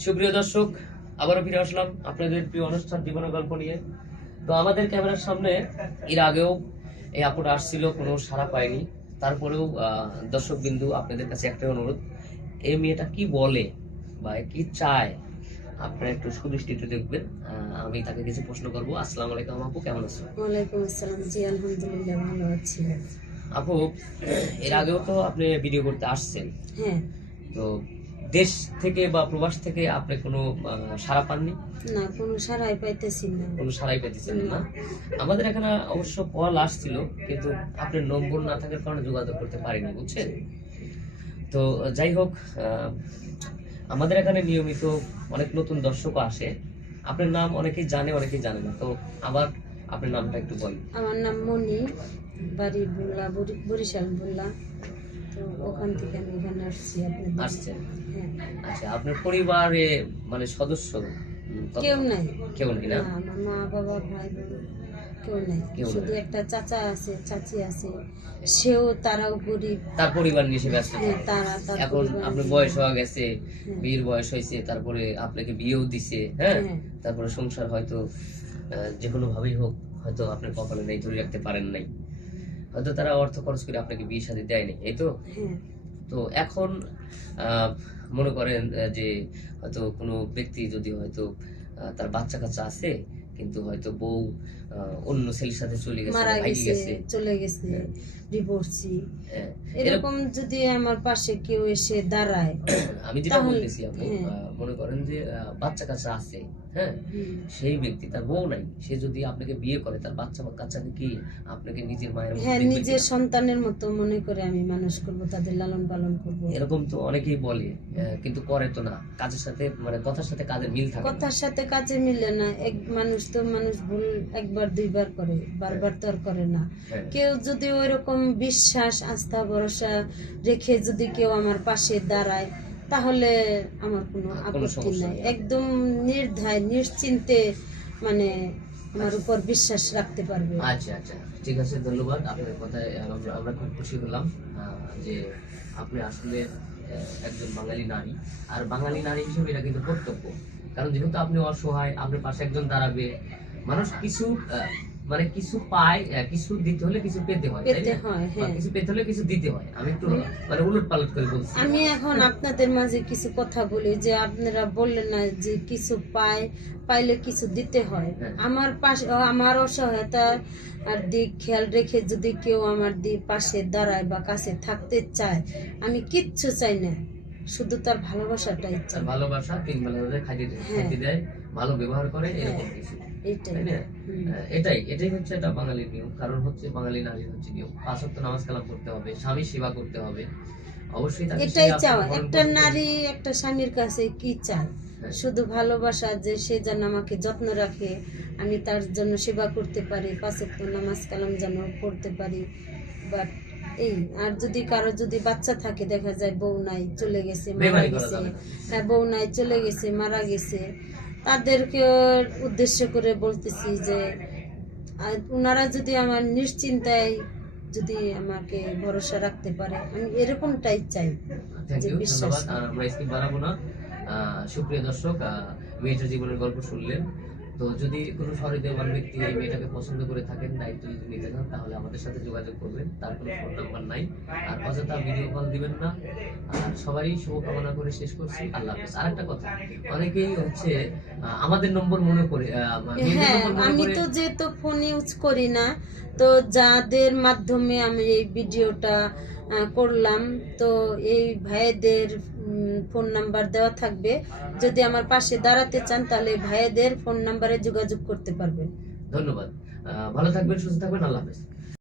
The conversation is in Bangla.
সুপ্রিয় দর্শক, আবারও ফিরে আসলাম আপনাদের প্রিয় অনুষ্ঠান জীবন গল্প নিয়ে। তো আমাদের ক্যামেরার সামনে এর আগেও এই আপুটা আসছিল, কোনো সাড়া পায়নি। তারপরেও দর্শক বিন্দু, আপনাদের কাছে একটাই অনুরোধ, এই মেয়েটা কি বলে বা কি চায় আপনারা একটু সুদৃষ্টিতে দেখবেন। আমি তাকে কিছু প্রশ্ন করবো। আসসালামু আলাইকুম আপু, কেমন আছো? ওয়ালাইকুম আসসালাম। জি আলহামদুলিল্লাহ ভালো আছি। আপু, এর আগেও তো আপনি ভিডিও করতে আসছেন। হ্যাঁ। তো দেশ থেকে বা প্রবাস থেকে আপনি কোনো সাড়া পাননি? না, কোনো সারাই পাইতেছি না। কোনো সাড়াই পেতেছেন না? আমাদের এখানে অবশ্য কল আসছিল, কিন্তু আপনার নম্বর না থাকার কারণে যোগাযোগ করতে পারিনি, বুঝছেন? তো যাই হোক, আমাদের এখানে নিয়মিত অনেক নতুন দর্শকও আসে। আপনার নাম অনেকেই জানে, অনেকেই জানে না। তো আবার আপনার নামটা একটু বলেন। আমার নাম মনি, বাড়ি বুল্লা, বরিশাল বুল্লা। তো ওখান থেকে আমি এখানে আসছি আপনাদের। আসছেন? হ্যাঁ। আচ্ছা, আপনার পরিবারে মানে সদস্য কেউ নাই। কেউ নেই না? আমার মা বাবা ভাই বোন কেউ নাই। কেউ নাই। শুধু একটা চাচা আছে, চাচি আছে, সেও তারাও গরিব। তার পরিবার নিয়ে সে ব্যস্ত হ্যাঁ, থাকে। তার এখন পরিবার আপনার নিয়ে। বয়স হয়ে গেছে, হ্যাঁ। বিয়ের বয়স হয়েছে, তারপরে আপনাকে বিয়েও দিছে, হ্যাঁ? হ্যাঁ। তারপরে সংসার হয়তো যে কোনো ভাবেই হোক, হয়তো আপনার কপালে নেই, ধরে রাখতে পারেন নাই, হয়তো তারা অর্থ খরচ করে আপনাকে বিয়ে শাদী দেয়নি, এই তো। হ্যাঁ। তো এখন আহ, মনে করেন যে হয়তো কোনো ব্যক্তি যদি হয়তো তার বাচ্চা কাচ্চা আছে, কিন্তু হয়তো বউ অন্য ছেলের সাথে চলে গেছে, মারা ভাইগে গেছে, গেছে, চলে গেছে, হ্যাঁ, ডিভোর্সি, হ্যাঁ, এরকম যদি আমার পাশে কেউ এসে দাঁড়ায়, আমি যেটা তাহলে বলতেছি আপু, হ্যাঁ। মনে করেন যে বাচ্চা কাচ্চা আছে, হ্যাঁ, হুম। সেই ব্যক্তি তার বউ নাই, সে যদি আপনাকে বিয়ে করে, তার বাচ্চা কাচ্চাকে কি আপনাকে নিজের মায়ের মতো হ্যাঁ, দেখবে নিজের কিনা? সন্তানের মতো মনে করে আমি মানুষ করব, তাদের লালন পালন করব। এরকম তো অনেকেই বলে, কিন্তু করে তো না। কাজের সাথে মানে কথার সাথে কাজের মিল থাকে না। কথার সাথে কাজে মিলে না। এক মানুষ তো মানুষ ভুল একবার দুইবার করে, বারবার তো আর করে না। হ্যাঁ। কেউ যদি ওইরকম বিশ্বাস আস্থা ভরসা রেখে যদি কেউ আমার পাশে দাঁড়ায়, তাহলে আমার কোনো আপত্তি সমস্যা নাই। নেই। একদম নির্দ্বিধায় নিশ্চিন্তে মানে আমার উপর বিশ্বাস রাখতে পারবে। আচ্ছা আচ্ছা, ঠিক আছে, ধন্যবাদ। আপনার কথায় আমরা খুব খুশি হলাম যে আপনি আসলে একজন বাঙালি নারী। আর বাঙালি নারী হিসেবে এটা কিন্তু কর্তব্য, কারণ যেহেতু আপনি অসহায়, আপনার পাশে একজন দাঁড়াবে। মানুষ কিছু মানে কিছু পায়, কিছু দিতে হলে কিছু পেতে হয়, তাই পেতে না? হয়, বা হ্যাঁ। কিছু পেতে হলে কিছু দিতে হয়। আমি একটু মানে উলট পালট করে বলছি। আমি এখন আপনাদের মাঝে কিছু কথা বলি, যে আপনারা বললেন না যে কিছু পাইলে কিছু দিতে হয়। হ্যাঁ। আমার পাশে আমার অসহায়তা আর দিক খেয়াল রেখে যদি কেউ আমার পাশে দাঁড়ায় বা কাছে থাকতে চায়, আমি কিচ্ছু চাই না, শুধু তার ভালোবাসাটাই চাই। তার ভালোবাসা, তিন বেলা ধরে খাইতে হ্যাঁ। দেয়, ভালো ব্যবহার করে, হ্যাঁ, এরকম কিছু, এইটাই। তাই না? হুম। এটাই হচ্ছে একটা বাঙালির নিয়ম। কারণ হচ্ছে বাঙালি নারীর হচ্ছে নিয়ম, 5 ওয়াক্ত নামাজ কালাম করতে হবে, স্বামী সেবা করতে হবে, অবশ্যই তাকে এটাই সে চাওয়া। আপনাকে একটা ভরণ পোষণ নারী একটা স্বামীর কাছে কি চায়? হ্যাঁ। শুধু ভালোবাসা, যে সে যেন আমাকে যত্ন রাখে, আমি তার জন্য সেবা করতে পারি, 5 ওয়াক্ত নামাজ কালাম যেন পড়তে পারি। বাট এই, আর যদি কারো যদি বাচ্চা থাকে, দেখা যায় বউ নাই, চলে গেছে, মারা বেইমানি করা গেছে, যাবে না। হ্যাঁ, বউ নাই, চলে গেছে, মারা গেছে, তাদেরকে উদ্দেশ্য করে বলতেছি যে ওনারা যদি আমার নিশ্চিন্তায় যদি আমাকে ভরসা রাখতে পারে, আমি এরকমটাই চাই, থ্যাংক যে ইউ, বিশ্বাস ধন্যবাদ। করে। আর আমরা স্কিপ বাড়াবো না। সুপ্রিয় দর্শক, মেয়েটার জীবনের গল্প শুনলেন। তো যদি কোনো সহৃদয়বান ব্যক্তি এই মেয়েটাকে পছন্দ করে থাকেন, দায়িত্ব যদি নিতে চান, তাহলে আমাদের সাথে যোগাযোগ করবেন। তার কোনো ফোন নাম্বার নাই, আর অযথা ভিডিও কল দিবেন না। আর সবারই শুভকামনা করে শেষ করছি। আল্লাহ হাফেজ। আর একটা কথা, অনেকেই হচ্ছে আমাদের নম্বর মনে করে মেয়েদের হ্যাঁ, নম্বর মনে আমি করে তো যেহেতু ফোন ইউজ করি না, তো যাদের মাধ্যমে আমি এই ভিডিওটা করলাম, তো এই ভাইদের ফোন নাম্বার দেওয়া থাকবে। যদি আমার পাশে দাঁড়াতে চান, তাহলে ভাইদের ফোন নাম্বারে যোগাযোগ করতে পারবেন। ধন্যবাদ। ভালো থাকবেন, সুস্থ থাকবেন, আল্লাহ হাফেজ।